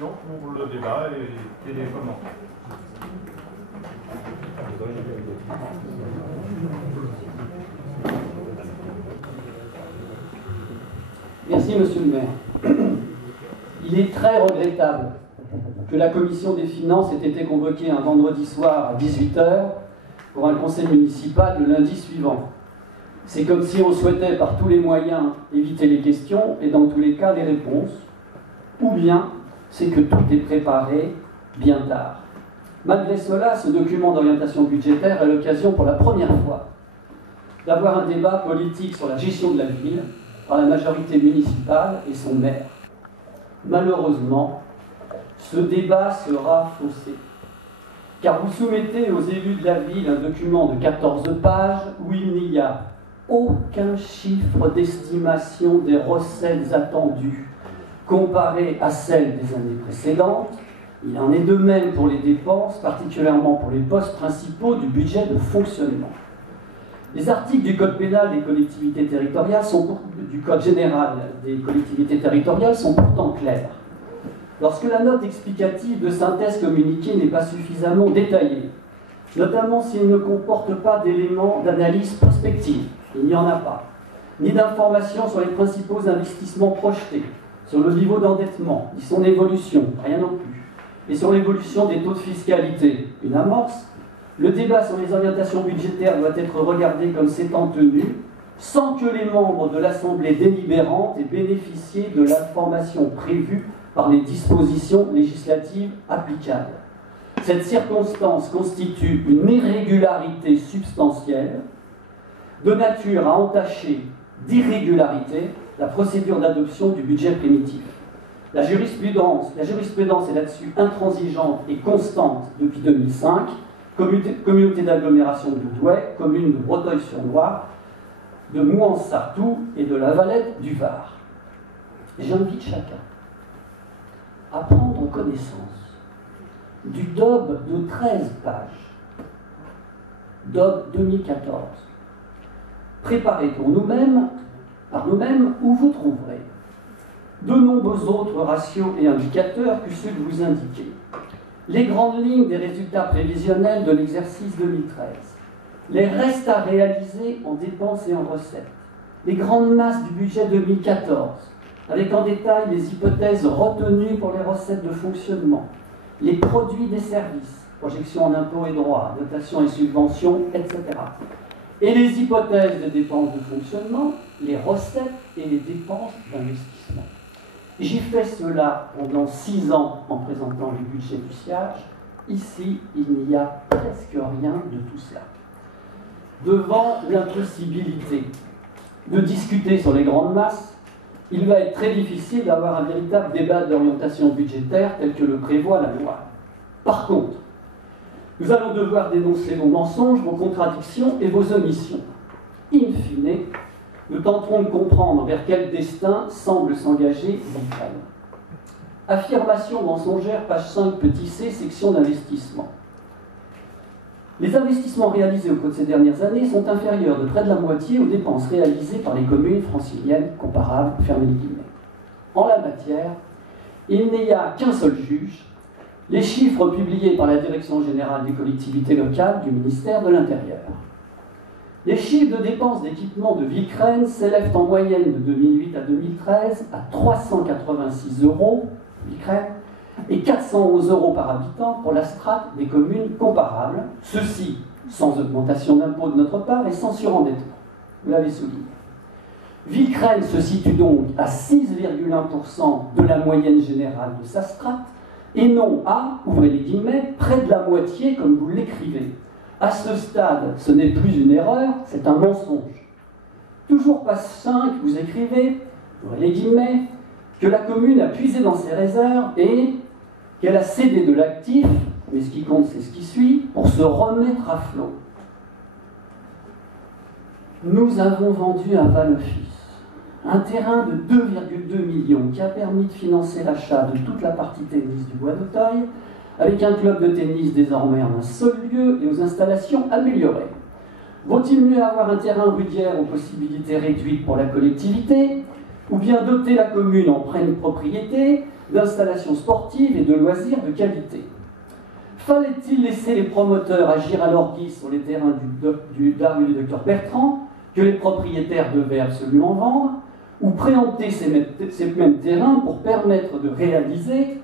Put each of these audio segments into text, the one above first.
questions pour le débat et les commentaires. Merci, monsieur le maire. Il est très regrettable que la commission des finances ait été convoquée un vendredi soir à 18 h pour un conseil municipal le lundi suivant. C'est comme si on souhaitait par tous les moyens éviter les questions et dans tous les cas les réponses. Ou bien c'est que tout est préparé bien tard. Malgré cela, ce document d'orientation budgétaire est l'occasion pour la première fois d'avoir un débat politique sur la gestion de la ville par la majorité municipale et son maire. Malheureusement, ce débat sera faussé, car vous soumettez aux élus de la ville un document de 14 pages où il n'y a aucun chiffre d'estimation des recettes attendues comparé à celles des années précédentes. Il en est de même pour les dépenses, particulièrement pour les postes principaux du budget de fonctionnement. Les articles du Code pénal des collectivités territoriales du Code général des collectivités territoriales sont pourtant clairs. Lorsque la note explicative de synthèse communiquée n'est pas suffisamment détaillée, notamment s'il ne comporte pas d'éléments d'analyse prospective, il n'y en a pas, ni d'informations sur les principaux investissements projetés, sur le niveau d'endettement, ni son évolution, rien non plus, et sur l'évolution des taux de fiscalité, une amorce, le débat sur les orientations budgétaires doit être regardé comme s'étant tenu, sans que les membres de l'Assemblée délibérante aient bénéficié de l'information prévue par les dispositions législatives applicables. Cette circonstance constitue une irrégularité substantielle, de nature à entacher d'irrégularité la procédure d'adoption du budget primitif. La jurisprudence est là-dessus intransigeante et constante depuis 2005, communauté d'agglomération de Doudouais, commune de Breteuil-sur-Loire, de Mouans-Sartoux et de la Valette du Var. J'invite chacun à prendre connaissance du DOB de 13 pages, DOB 2014, préparé par nous-mêmes, où vous trouverez de nombreux autres ratios et indicateurs que ceux que vous indiquez. Les grandes lignes des résultats prévisionnels de l'exercice 2013, les restes à réaliser en dépenses et en recettes, les grandes masses du budget 2014, avec en détail les hypothèses retenues pour les recettes de fonctionnement, les produits des services, projection en impôts et droits, dotations et subventions, etc. Et les hypothèses de dépenses de fonctionnement, les recettes et les dépenses d'investissement. J'ai fait cela pendant 6 ans en présentant le budget du siège. Ici, il n'y a presque rien de tout cela. Devant l'impossibilité de discuter sur les grandes masses, il va être très difficile d'avoir un véritable débat d'orientation budgétaire tel que le prévoit la loi. Par contre, nous allons devoir dénoncer vos mensonges, vos contradictions et vos omissions. In fine, nous tenterons de comprendre vers quel destin semble s'engager l'Ukraine. Affirmation mensongère, page 5, petit c, section d'investissement. Les investissements réalisés au cours de ces dernières années sont inférieurs de près de la moitié aux dépenses réalisées par les communes franciliennes comparables, fermez les guillemets. En la matière, il n'y a qu'un seul juge, les chiffres publiés par la Direction générale des collectivités locales du ministère de l'Intérieur. Les chiffres de dépenses d'équipement de Villecreine s'élèvent en moyenne de 2008 à 2013 à 386 € Villecreine et 411 € par habitant pour la strate des communes comparables, ceci sans augmentation d'impôts de notre part et sans surendettement. Vous l'avez souligné. Villecreine se situe donc à 6,1% de la moyenne générale de sa strate et non à, ouvrez les guillemets, près de la moitié comme vous l'écrivez. À ce stade, ce n'est plus une erreur, c'est un mensonge. Toujours page 5, vous écrivez, ouvrez les guillemets, que la commune a puisé dans ses réserves et qu'elle a cédé de l'actif, mais ce qui compte c'est ce qui suit, pour se remettre à flot. Nous avons vendu à Val-Office un terrain de 2,2 millions qui a permis de financer l'achat de toute la partie tennis du Bois d'Auteuil, avec un club de tennis désormais en un seul lieu et aux installations améliorées. Vaut-il mieux avoir un terrain rudière aux possibilités réduites pour la collectivité, ou bien doter la commune en pleine propriété d'installations sportives et de loisirs de qualité. Fallait-il laisser les promoteurs agir à leur guise sur les terrains d'art du docteur Bertrand, que les propriétaires devaient absolument vendre, ou préempter ces mêmes terrains pour permettre de réaliser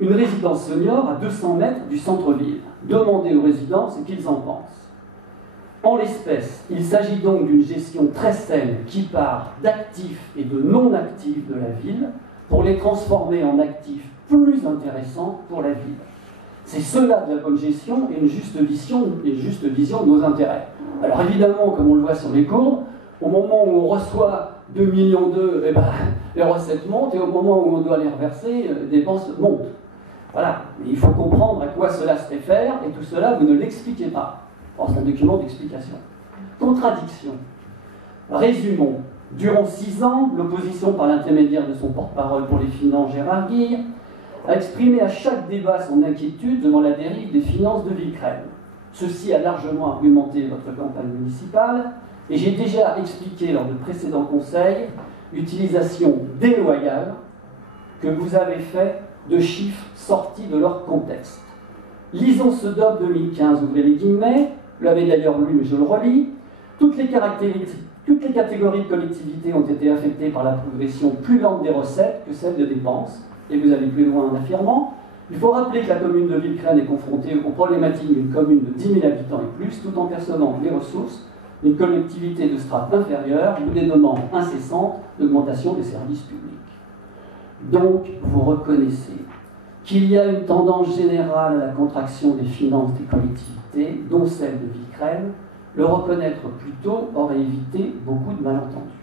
une résidence senior à 200 mètres du centre-ville? Demandez aux résidents ce qu'ils en pensent. En l'espèce, il s'agit donc d'une gestion très saine qui part d'actifs et de non-actifs de la ville pour les transformer en actifs plus intéressants pour la ville. C'est cela de la bonne gestion et une juste vision de nos intérêts. Alors évidemment, comme on le voit sur les courbes, au moment où on reçoit 2,2 millions, eh ben, les recettes montent, et au moment où on doit les reverser, les dépenses montent. Voilà, mais il faut comprendre à quoi cela se réfère, et tout cela, vous ne l'expliquez pas. Or, c'est un document d'explication. Contradiction. Résumons. Durant 6 ans, l'opposition, par l'intermédiaire de son porte-parole pour les finances, Gérard Guille, a exprimé à chaque débat son inquiétude devant la dérive des finances de Villecresnes. Ceci a largement argumenté votre campagne municipale, et j'ai déjà expliqué lors de précédents conseils l'utilisation déloyale que vous avez fait de chiffres sortis de leur contexte. Lisons ce DOP 2015, ouvrez les guillemets, vous l'avez d'ailleurs lu, mais je le relis. Toutes les catégories de collectivités ont été affectées par la progression plus lente des recettes que celle de dépenses. Et vous allez plus loin en affirmant: il faut rappeler que la commune de Villecresnes est confrontée aux problématiques d'une commune de 10 000 habitants et plus, tout en percevant les ressources d'une collectivité de strate inférieure ou des demandes incessantes d'augmentation des services publics. Donc, vous reconnaissez qu'il y a une tendance générale à la contraction des finances des collectivités, dont celle de Villecresnes. Le reconnaître plus tôt aurait évité beaucoup de malentendus.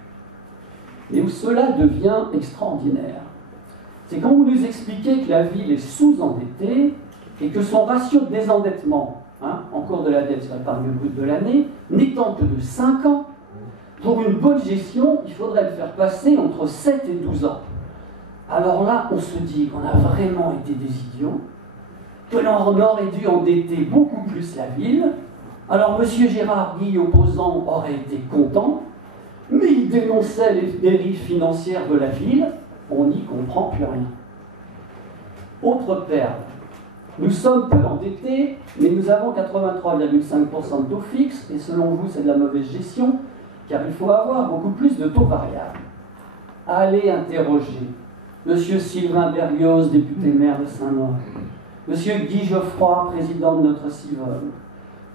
Mais où cela devient extraordinaire, c'est quand vous nous expliquez que la ville est sous-endettée et que son ratio de désendettement, en cours de la dette sur l'épargne brute de l'année, n'étant que de 5 ans, pour une bonne gestion, il faudrait le faire passer entre 7 et 12 ans. Alors là, on se dit qu'on a vraiment été des idiots, que l'on aurait dû endetter beaucoup plus la ville. Alors M. Gérard Guille, opposant, aurait été content, mais il dénonçait les dérives financières de la ville. On n'y comprend plus rien. Autre perle. Nous sommes peu endettés, mais nous avons 83,5% de taux fixe, et selon vous, c'est de la mauvaise gestion, car il faut avoir beaucoup plus de taux variables. Allez interroger M. Sylvain Berlioz, député maire de Saint-Maur, M. Guy Geoffroy, président de notre CIVOM,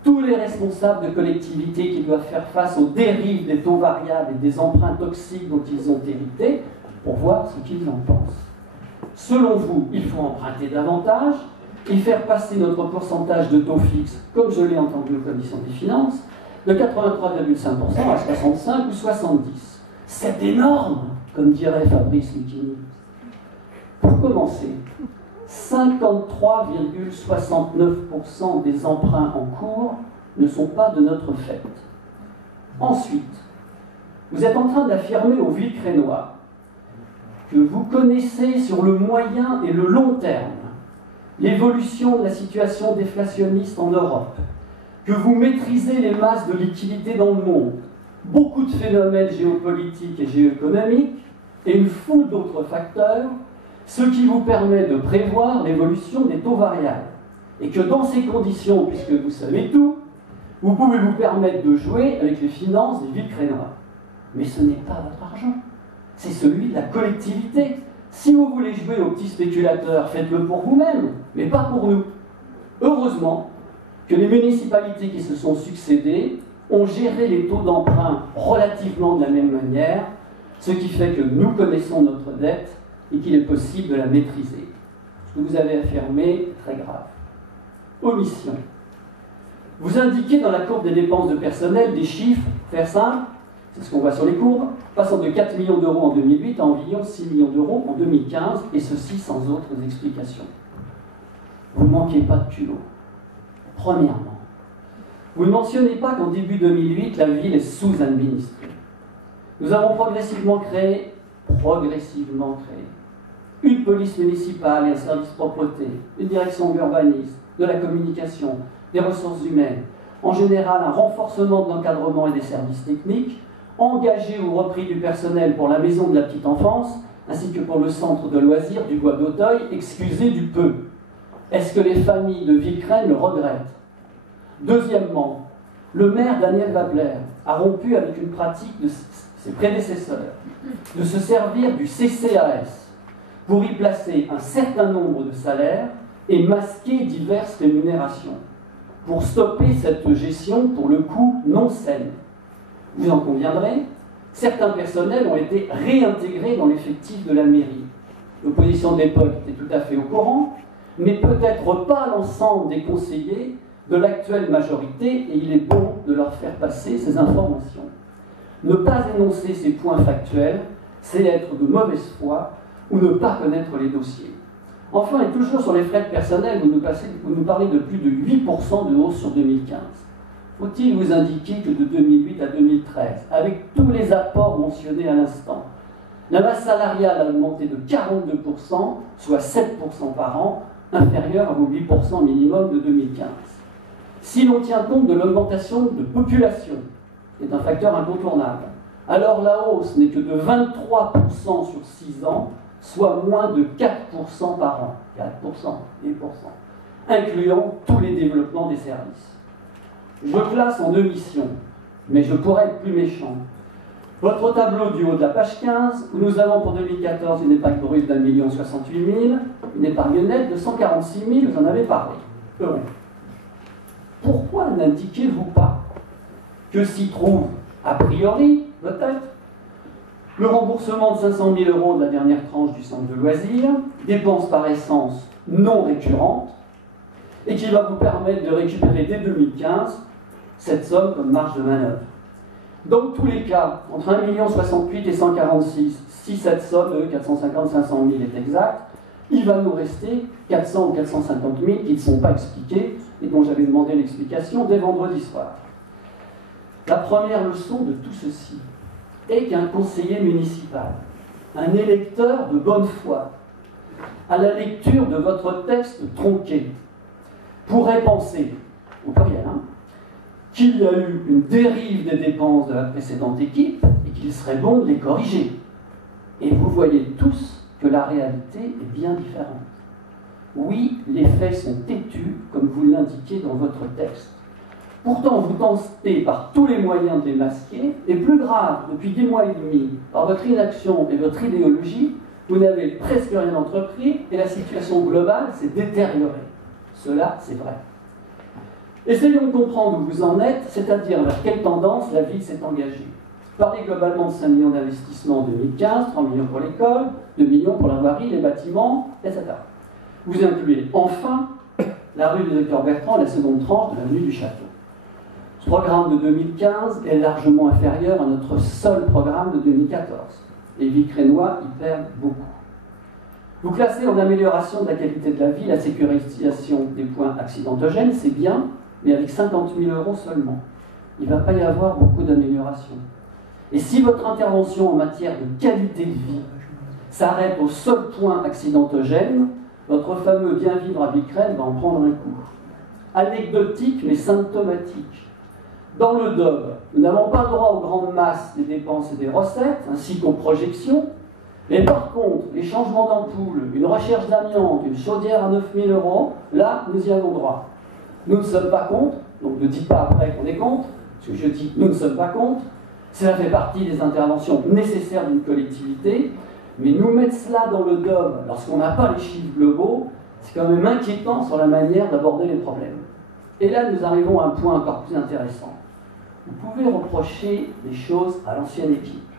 tous les responsables de collectivités qui doivent faire face aux dérives des taux variables et des emprunts toxiques dont ils ont hérité, pour voir ce qu'ils en pensent. Selon vous, il faut emprunter davantage et faire passer notre pourcentage de taux fixe, comme je l'ai entendu aux commissions des finances, de 83,5% à 65 ou 70. C'est énorme, comme dirait Fabrice Lucchini. Pour commencer, 53,69% des emprunts en cours ne sont pas de notre fait. Ensuite, vous êtes en train d'affirmer aux Villecresnois que vous connaissez sur le moyen et le long terme l'évolution de la situation déflationniste en Europe, que vous maîtrisez les masses de liquidités dans le monde, beaucoup de phénomènes géopolitiques et géoéconomiques, et une foule d'autres facteurs, ce qui vous permet de prévoir l'évolution des taux variables. Et que dans ces conditions, puisque vous savez tout, vous pouvez vous permettre de jouer avec les finances des Villecresnois. Mais ce n'est pas votre argent, c'est celui de la collectivité. Si vous voulez jouer aux petits spéculateurs, faites-le pour vous-même, mais pas pour nous. Heureusement que les municipalités qui se sont succédées ont géré les taux d'emprunt relativement de la même manière, ce qui fait que nous connaissons notre dette et qu'il est possible de la maîtriser. Ce que vous avez affirmé est très grave. Omission. Vous indiquez dans la courbe des dépenses de personnel des chiffres, faire simple, c'est ce qu'on voit sur les courbes, passant de 4 millions d'euros en 2008 à environ 6 millions d'euros en 2015, et ceci sans autres explications. Vous ne manquez pas de culot. Premièrement, vous ne mentionnez pas qu'en début 2008, la ville est sous-administrée. Nous avons progressivement créé une police municipale et un service propreté, une direction de l'urbanisme, de la communication, des ressources humaines, en général un renforcement de l'encadrement et des services techniques, engagé ou repris du personnel pour la maison de la petite enfance ainsi que pour le centre de loisirs du Bois d'Auteuil, excusez du peu. Est-ce que les familles de Villecresnes le regrettent? Deuxièmement, le maire Daniel Wabler a rompu avec une pratique de ses prédécesseurs de se servir du CCAS pour y placer un certain nombre de salaires et masquer diverses rémunérations, pour stopper cette gestion, pour le coup, non saine. Vous en conviendrez, certains personnels ont été réintégrés dans l'effectif de la mairie. L'opposition de l'époque était tout à fait au courant, mais peut-être pas l'ensemble des conseillers de l'actuelle majorité, et il est bon de leur faire passer ces informations. Ne pas énoncer ces points factuels, c'est être de mauvaise foi ou ne pas connaître les dossiers. Enfin, et toujours sur les frais de personnel, vous nous parlez de plus de 8% de hausse sur 2015. Faut-il vous indiquer que de 2008 à 2013, avec tous les apports mentionnés à l'instant, la masse salariale a augmenté de 42%, soit 7% par an, inférieur à vos 8% minimum de 2015. Si l'on tient compte de l'augmentation de population, qui est un facteur incontournable, alors la hausse n'est que de 23% sur 6 ans, soit moins de 4% par an, 4% et 8%, incluant tous les développements des services. Je classe en 2 missions, mais je pourrais être plus méchant. Votre tableau du haut de la page 15, où nous avons pour 2014 une épargne brute d'1,068 000, une épargne nette de 146 000, vous en avez parlé. Heureux. Pourquoi n'indiquez-vous pas que s'y trouve, a priori, peut-être, le remboursement de 500 000 € de la dernière tranche du centre de loisirs, dépenses par essence non récurrentes, et qui va vous permettre de récupérer dès 2015 cette somme comme marge de manœuvre. Dans tous les cas, entre 1,068 000 et 146 000, si cette somme de 450 500 000 est exacte, il va nous rester 400 ou 450 000 qui ne sont pas expliqués et dont j'avais demandé l'explication dès vendredi soir. La première leçon de tout ceci est qu'un conseiller municipal, un électeur de bonne foi, à la lecture de votre texte tronqué, pourrait penser, au pluriel, qu'il y a eu une dérive des dépenses de la précédente équipe et qu'il serait bon de les corriger. Et vous voyez tous que la réalité est bien différente. Oui, les faits sont têtus, comme vous l'indiquez dans votre texte. Pourtant, vous tentez par tous les moyens de les masquer, et plus grave, depuis des mois et demi, par votre inaction et votre idéologie, vous n'avez presque rien entrepris et la situation globale s'est détériorée. Cela, c'est vrai. Essayons de comprendre où vous en êtes, c'est-à-dire vers quelle tendance la ville s'est engagée. Parlez globalement de 5 millions d'investissements en 2015, 3 millions pour l'école, 2 millions pour la voirie, les bâtiments, etc. Vous incluez enfin la rue du Docteur Bertrand, la seconde tranche de l'avenue du Château. Ce programme de 2015 est largement inférieur à notre seul programme de 2014. Les Villecresnois y perdent beaucoup. Vous classez en amélioration de la qualité de la vie la sécurisation des points accidentogènes, c'est bien, mais avec 50 000 € seulement. Il ne va pas y avoir beaucoup d'amélioration. Et si votre intervention en matière de qualité de vie s'arrête au seul point accidentogène, votre fameux bien vivre à Villecresnes va en prendre un coup. Anecdotique mais symptomatique. Dans le DOB, nous n'avons pas droit aux grandes masses des dépenses et des recettes, ainsi qu'aux projections, mais par contre, les changements d'ampoule, une recherche d'amiante, une chaudière à 9 000 €, là, nous y avons droit. Nous ne sommes pas contre, donc ne dites pas après qu'on est contre, parce que je dis nous ne sommes pas contre, cela fait partie des interventions nécessaires d'une collectivité, mais nous mettre cela dans le DOB lorsqu'on n'a pas les chiffres globaux, c'est quand même inquiétant sur la manière d'aborder les problèmes. Et là, nous arrivons à un point encore plus intéressant. Vous pouvez reprocher les choses à l'ancienne équipe,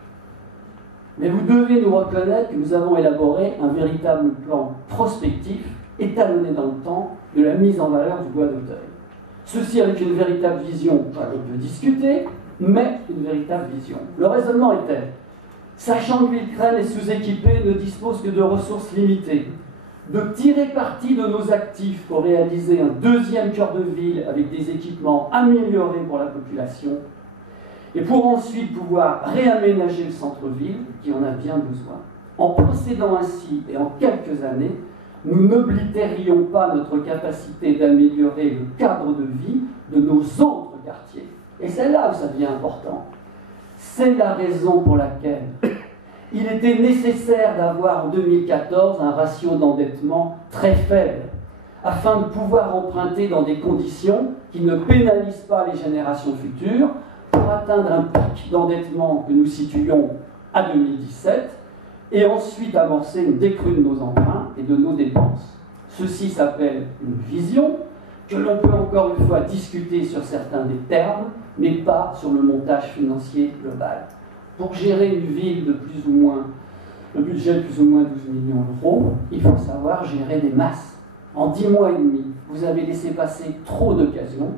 mais vous devez nous reconnaître que nous avons élaboré un véritable plan prospectif, étalonné dans le temps, de la mise en valeur du Bois d'Auteuil. Ceci avec une véritable vision, on peut discuter, mais une véritable vision. Le raisonnement était, sachant que Villecresnes est sous-équipé, ne dispose que de ressources limitées, de tirer parti de nos actifs pour réaliser un deuxième cœur de ville avec des équipements améliorés pour la population, et pour ensuite pouvoir réaménager le centre-ville, qui en a bien besoin. En procédant ainsi, et en quelques années, nous n'oblitérions pas notre capacité d'améliorer le cadre de vie de nos autres quartiers. Et c'est là où ça devient important. C'est la raison pour laquelle il était nécessaire d'avoir en 2014 un ratio d'endettement très faible, afin de pouvoir emprunter dans des conditions qui ne pénalisent pas les générations futures, pour atteindre un pic d'endettement que nous situions à 2017, et ensuite amorcer une décrue de nos emprunts et de nos dépenses. Ceci s'appelle une vision, que l'on peut encore une fois discuter sur certains des termes, mais pas sur le montage financier global. Pour gérer une ville de plus ou moins, le budget de plus ou moins 12 millions d'euros, il faut savoir gérer des masses. En 10 mois et demi, vous avez laissé passer trop d'occasions,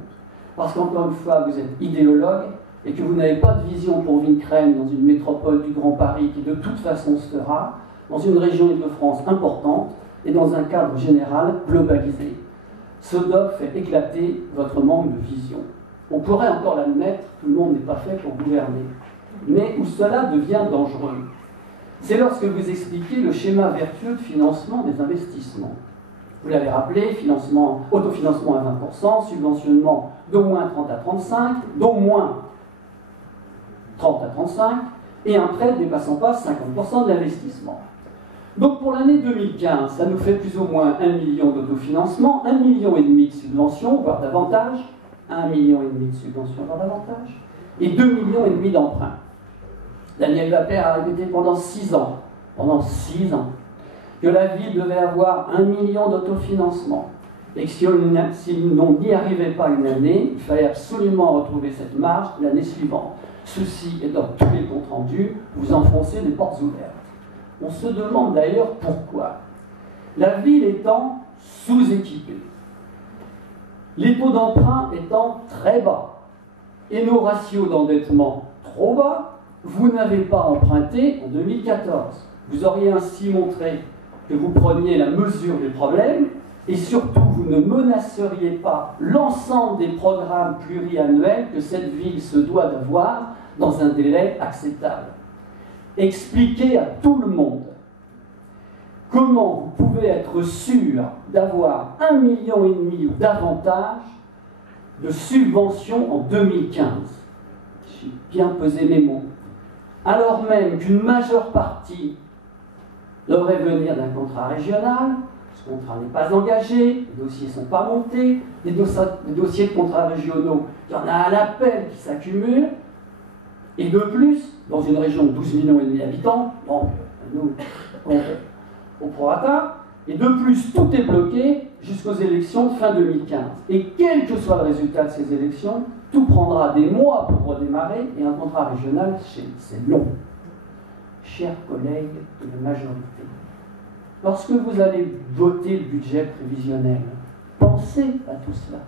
parce qu'encore une fois, vous êtes idéologue, et que vous n'avez pas de vision pour Vincrème dans une métropole du Grand Paris qui de toute façon se fera, dans une région Île-de-France importante, et dans un cadre général globalisé. Ce doc fait éclater votre manque de vision. On pourrait encore l'admettre, tout le monde n'est pas fait pour gouverner. Mais où cela devient dangereux, c'est lorsque vous expliquez le schéma vertueux de financement des investissements. Vous l'avez rappelé, autofinancement à 20%, subventionnement d'au moins 30 à 35, d'au moins 30 à 35, et un prêt ne dépassant pas 50% de l'investissement. Donc pour l'année 2015, ça nous fait plus ou moins 1 million d'autofinancement, 1,5 million de subventions, voire davantage, 1,5 million de subventions, voire davantage, et 2,5 millions d'emprunts. Daniel Lapeyre a répété pendant 6 ans, que la ville devait avoir 1 million d'autofinancement, et que si on n'y arrivait pas une année, il fallait absolument retrouver cette marge l'année suivante. Ceci est dans tous les comptes rendus, vous enfoncez des portes ouvertes. On se demande d'ailleurs pourquoi. La ville étant sous-équipée, les taux d'emprunt étant très bas, et nos ratios d'endettement trop bas, vous n'avez pas emprunté en 2014. Vous auriez ainsi montré que vous preniez la mesure des problèmes, et surtout vous ne menaceriez pas l'ensemble des programmes pluriannuels que cette ville se doit d'avoir dans un délai acceptable. Expliquez à tout le monde comment vous pouvez être sûr d'avoir 1,5 million ou davantage de subventions en 2015. J'ai bien pesé mes mots. Alors même qu'une majeure partie devrait venir d'un contrat régional, ce contrat n'est pas engagé, les dossiers ne sont pas montés, des dossiers de contrats régionaux, il y en a à l'appel qui s'accumulent, et de plus, dans une région de 12,5 millions d'habitants, bon, nous, au prorata, et de plus, tout est bloqué jusqu'aux élections de fin 2015. Et quel que soit le résultat de ces élections, tout prendra des mois pour redémarrer, et un contrat régional, c'est long. Chers collègues de la majorité, lorsque vous allez voter le budget prévisionnel, pensez à tout cela.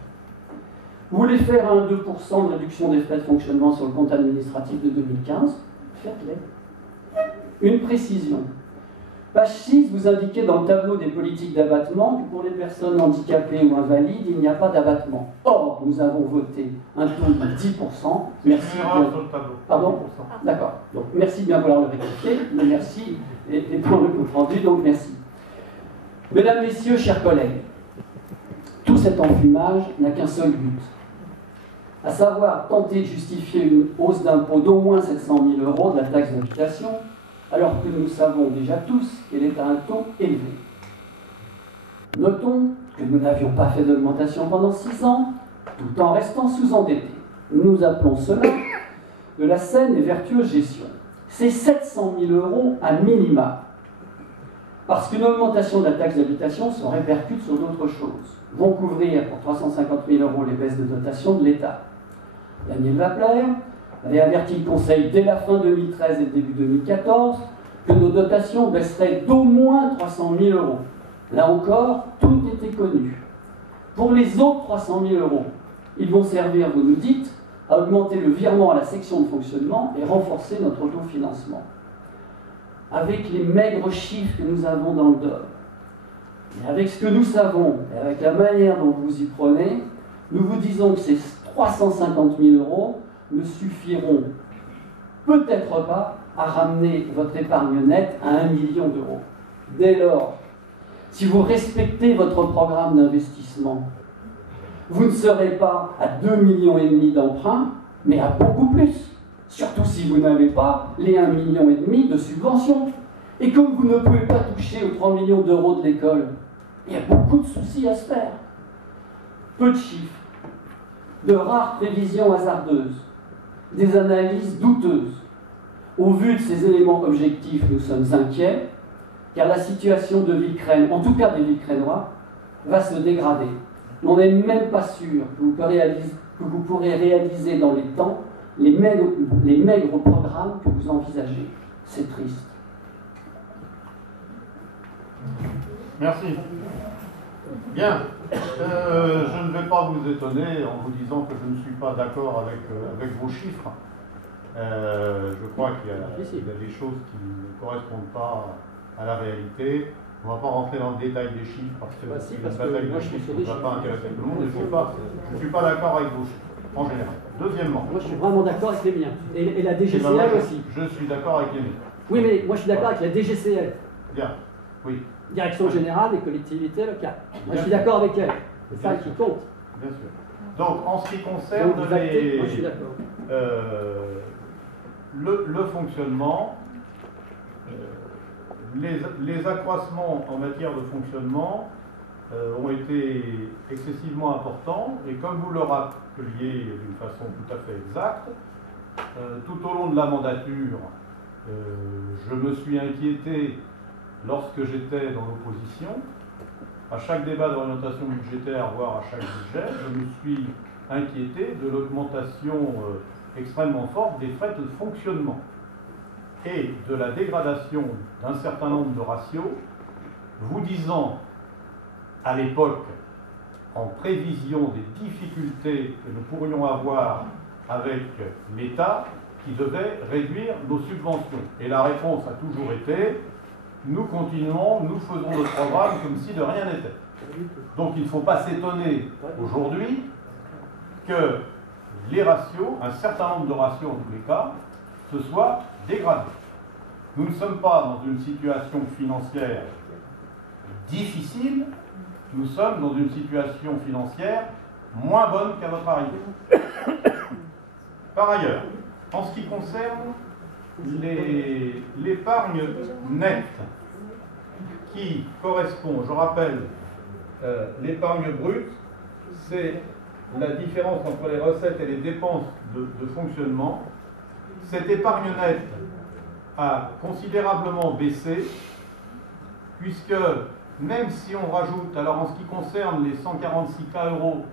Vous voulez faire un 2% de réduction des frais de fonctionnement sur le compte administratif de 2015, faites-les. Une précision. Page 6, vous indiquez dans le tableau des politiques d'abattement que pour les personnes handicapées ou invalides, il n'y a pas d'abattement. Or, nous avons voté un taux de 10%. Merci bien. Pardon ? D'accord. Donc, merci de bien vouloir le rectifier. Le merci est pour le compte rendu, donc merci. Mesdames, Messieurs, chers collègues, tout cet enfumage n'a qu'un seul but, à savoir tenter de justifier une hausse d'impôt d'au moins 700 000 € de la taxe d'habitation, alors que nous savons déjà tous qu'elle est à un taux élevé. Notons que nous n'avions pas fait d'augmentation pendant 6 ans, tout en restant sous-endettés. Nous appelons cela de la saine et vertueuse gestion. C'est 700 000 € à minima, parce qu'une augmentation de la taxe d'habitation se répercute sur d'autres choses. Vont couvrir pour 350 000 € les baisses de dotation de l'État. Daniel Lapeyre avait averti le Conseil dès la fin 2013 et le début 2014 que nos dotations baisseraient d'au moins 300 000 €. Là encore, tout était connu. Pour les autres 300 000 €, ils vont servir, vous nous dites, à augmenter le virement à la section de fonctionnement et renforcer notre autofinancement. Avec les maigres chiffres que nous avons dans le DOM, et avec ce que nous savons, et avec la manière dont vous y prenez, nous vous disons que ces 350 000 € ne suffiront peut-être pas à ramener votre épargne nette à 1 million d'euros. Dès lors, si vous respectez votre programme d'investissement, vous ne serez pas à 2,5 millions d'emprunts, mais à beaucoup plus. Surtout si vous n'avez pas les 1,5 million de subventions. Et comme vous ne pouvez pas toucher aux 3 millions d'euros de l'école, il y a beaucoup de soucis à se faire. Peu de chiffres, de rares prévisions hasardeuses, des analyses douteuses. Au vu de ces éléments objectifs, nous sommes inquiets, car la situation de Villecreine, en tout cas des Villecreinois, va se dégrader. On n'est même pas sûr que vous pourrez réaliser dans les temps les maigres programmes que vous envisagez. C'est triste. Merci. Bien. Je ne vais pas vous étonner en vous disant que je ne suis pas d'accord avec vos chiffres. Je crois qu'il y a des choses qui ne correspondent pas à la réalité. On ne va pas rentrer dans le détail des chiffres parce que c'est une bataille de chiffres qui ne va pas intéresser tout le monde. Je ne suis pas d'accord avec vos chiffres, en général. Deuxièmement. Moi, je suis vraiment d'accord avec les miens. Et la DGCL aussi. Je suis d'accord avec les miens. Oui, mais moi, je suis d'accord avec la DGCL. Bien. Oui. Direction générale des collectivités locales. Moi, je suis d'accord avec elle. C'est ça qui compte. Bien sûr. Donc, en ce qui concerne moi, je suis d'accord. Le fonctionnement, les accroissements en matière de fonctionnement ont été excessivement importants, et comme vous le rappeliez d'une façon tout à fait exacte, tout au long de la mandature, je me suis inquiété lorsque j'étais dans l'opposition. À chaque débat d'orientation budgétaire, voire à chaque budget, je me suis inquiété de l'augmentation extrêmement forte des frais de fonctionnement et de la dégradation d'un certain nombre de ratios, vous disant à l'époque, en prévision des difficultés que nous pourrions avoir avec l'État, qui devait réduire nos subventions. Et la réponse a toujours été: nous continuons, nous faisons notre programme comme si de rien n'était. Donc il ne faut pas s'étonner aujourd'hui que les ratios, un certain nombre de ratios en tous les cas, se soient dégradés. Nous ne sommes pas dans une situation financière difficile, nous sommes dans une situation financière moins bonne qu'à votre arrivée. Par ailleurs, en ce qui concerne l'épargne nette, qui correspond, je rappelle, l'épargne brute, c'est la différence entre les recettes et les dépenses de fonctionnement. Cette épargne nette a considérablement baissé, puisque même si on rajoute, alors en ce qui concerne les 146K euros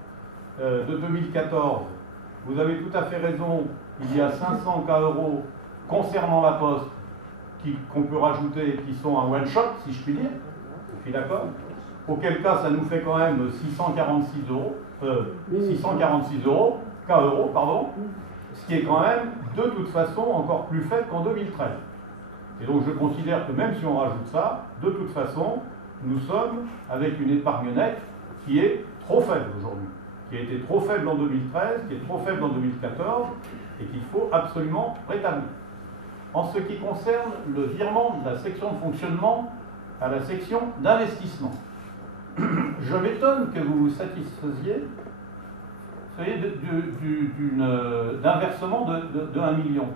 de 2014, vous avez tout à fait raison, il y a 500K euros concernant la Poste qu'on peut rajouter, qui sont un one-shot, si je puis dire, je suis d'accord, auquel cas ça nous fait quand même 646 euros, ce qui est quand même de toute façon encore plus faible qu'en 2013. Et donc je considère que même si on rajoute ça, de toute façon, nous sommes avec une épargne nette qui est trop faible aujourd'hui, qui a été trop faible en 2013, qui est trop faible en 2014, et qu'il faut absolument rétablir. En ce qui concerne le virement de la section de fonctionnement à la section d'investissement, je m'étonne que vous vous satisfaisiez d'un versement de 1 million.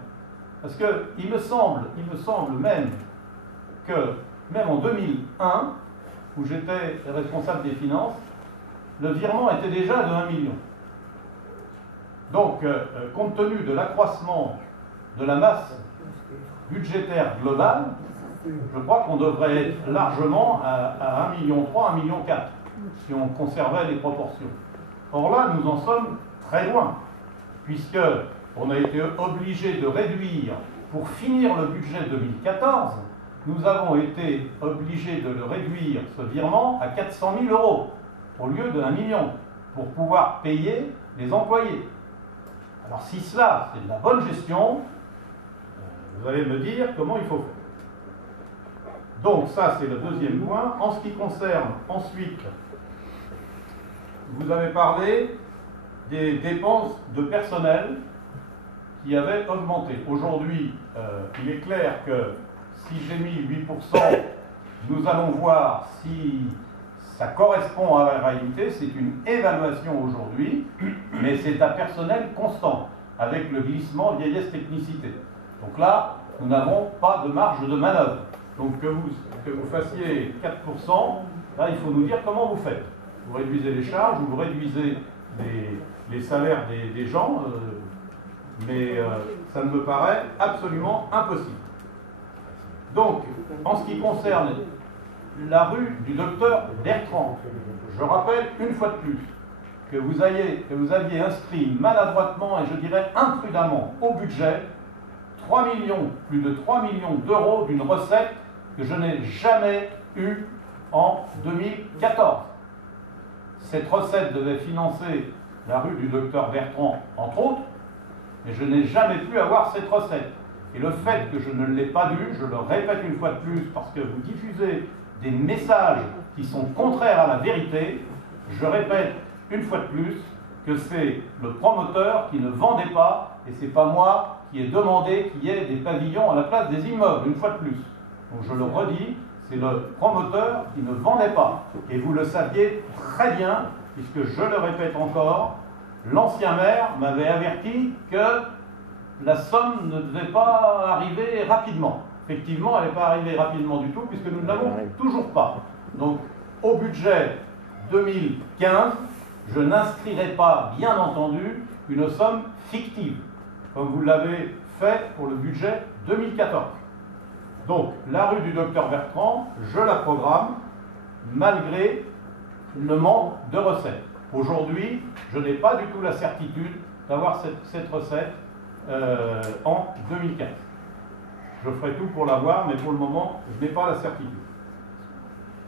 Parce qu'il me semble même que, même en 2001, où j'étais responsable des finances, le virement était déjà de 1 million. Donc, compte tenu de l'accroissement de la masse budgétaire globale, je crois qu'on devrait être largement à 1,3 million, 1,4 million, si on conservait les proportions. Or là, nous en sommes très loin, puisqu'on a été obligé de réduire, pour finir le budget 2014, nous avons été obligés de le réduire, ce virement, à 400 000 euros, au lieu de 1 million, pour pouvoir payer les employés. Alors si cela, c'est de la bonne gestion, vous allez me dire comment il faut faire. Donc ça, c'est le deuxième point. En ce qui concerne ensuite, vous avez parlé des dépenses de personnel qui avaient augmenté. Aujourd'hui, il est clair que si j'ai mis 8%, nous allons voir si ça correspond à la réalité. C'est une évaluation aujourd'hui, mais c'est un personnel constant. avec le glissement vieillesse-technicité. Donc là, nous n'avons pas de marge de manœuvre. Donc que vous fassiez 4%, là, il faut nous dire comment vous faites. Vous réduisez les charges, vous réduisez les salaires des gens, mais ça ne me paraît absolument impossible. Donc, en ce qui concerne la rue du docteur Bertrand, je rappelle une fois de plus que vous aviez inscrit maladroitement et je dirais imprudemment au budget plus de 3 millions d'euros d'une recette que je n'ai jamais eue en 2014. Cette recette devait financer la rue du docteur Bertrand, entre autres, mais je n'ai jamais pu avoir cette recette. Et le fait que je ne l'ai pas eue, je le répète une fois de plus, parce que vous diffusez des messages qui sont contraires à la vérité, je répète une fois de plus que c'est le promoteur qui ne vendait pas, et c'est pas moi qui ai demandé qu'il y ait des pavillons à la place des immeubles, une fois de plus. Donc je le redis, c'est le promoteur qui ne vendait pas. Et vous le saviez très bien, puisque je le répète encore, l'ancien maire m'avait averti que la somme ne devait pas arriver rapidement. Effectivement, elle n'est pas arrivée rapidement du tout, puisque nous ne l'avons toujours pas. Donc, au budget 2015, je n'inscrirai pas, bien entendu, une somme fictive, comme vous l'avez fait pour le budget 2014. Donc, la rue du docteur Bertrand, je la programme, malgré le manque de recettes. Aujourd'hui, je n'ai pas du tout la certitude d'avoir cette recette en 2015. Je ferai tout pour l'avoir, mais pour le moment, je n'ai pas la certitude.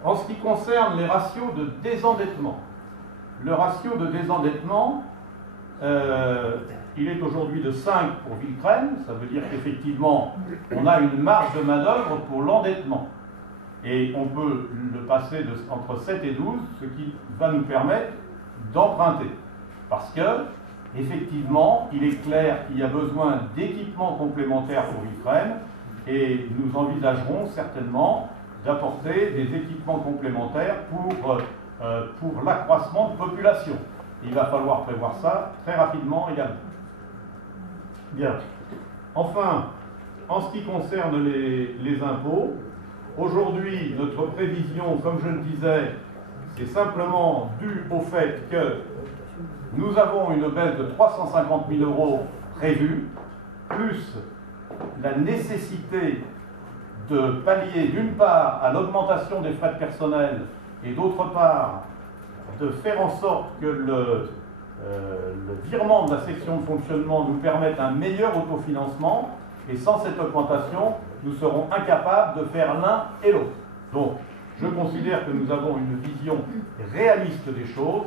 En ce qui concerne les ratios de désendettement, le ratio de désendettement, il est aujourd'hui de 5 pour Villecresnes, ça veut dire qu'effectivement, on a une marge de manœuvre pour l'endettement. Et on peut le passer entre 7 et 12, ce qui va nous permettre d'emprunter. Parce que, effectivement, il est clair qu'il y a besoin d'équipements complémentaires pour Villecresnes, et nous envisagerons certainement d'apporter des équipements complémentaires pour l'accroissement de population. Il va falloir prévoir ça très rapidement également. Bien. Enfin, en ce qui concerne les impôts, aujourd'hui, notre prévision, comme je le disais, c'est simplement dû au fait que nous avons une baisse de 350 000 € prévue, plus la nécessité de pallier d'une part à l'augmentation des frais de personnel et d'autre part de faire en sorte que le virement de la section de fonctionnement nous permette un meilleur autofinancement, et sans cette augmentation, nous serons incapables de faire l'un et l'autre. Donc, je considère que nous avons une vision réaliste des choses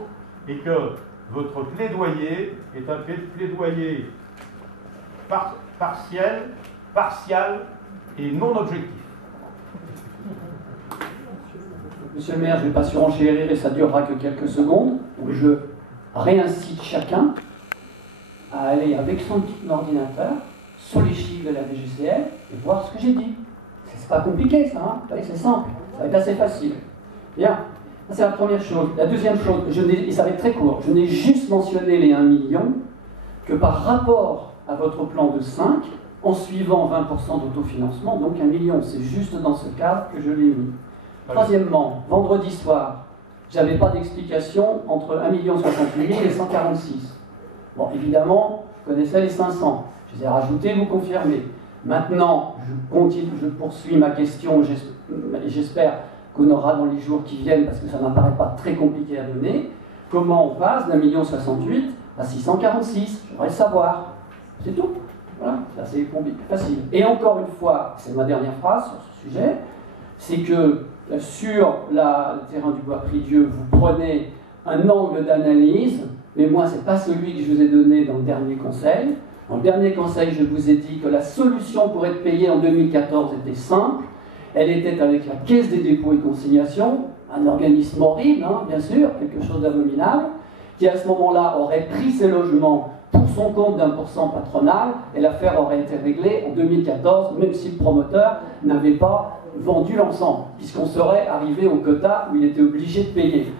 et que votre plaidoyer est un plaidoyer partial et non objectif. Monsieur le maire, je ne vais pas surenchérir et ça ne durera que quelques secondes, où je réincite chacun à aller avec son petit ordinateur sur les chiffres de la DGCL et voir ce que j'ai dit. C'est pas compliqué ça, hein, c'est simple, ça va être assez facile. Bien, ça c'est la première chose. La deuxième chose, et ça va être très court, je n'ai juste mentionné les 1 million que par rapport à votre plan de 5, en suivant 20% d'autofinancement, donc 1 million, c'est juste dans ce cadre que je l'ai mis. Troisièmement, vendredi soir, j'avais pas d'explication entre 1 068 000 et 146. Bon, évidemment, je connaissais les 500. Je les ai rajoutés, vous confirmez. Maintenant, je poursuis ma question, et j'espère qu'on aura dans les jours qui viennent, parce que ça n'apparaît pas très compliqué à donner. Comment on passe d'1 068 à 646? J'aimerais le savoir. C'est tout. Voilà, c'est assez facile. Et encore une fois, c'est ma dernière phrase sur ce sujet, c'est que sur le terrain du Bois-Pridieu, vous prenez un angle d'analyse, mais moi, ce n'est pas celui que je vous ai donné dans le dernier conseil. Dans le dernier conseil, je vous ai dit que la solution pour être payée en 2014 était simple. Elle était avec la Caisse des dépôts et consignations, un organisme horrible, hein, bien sûr, quelque chose d'abominable, qui à ce moment-là aurait pris ses logements pour son compte d'1% patronal, et l'affaire aurait été réglée en 2014, même si le promoteur n'avait pas vendu l'ensemble, puisqu'on serait arrivé au quota où il était obligé de payer.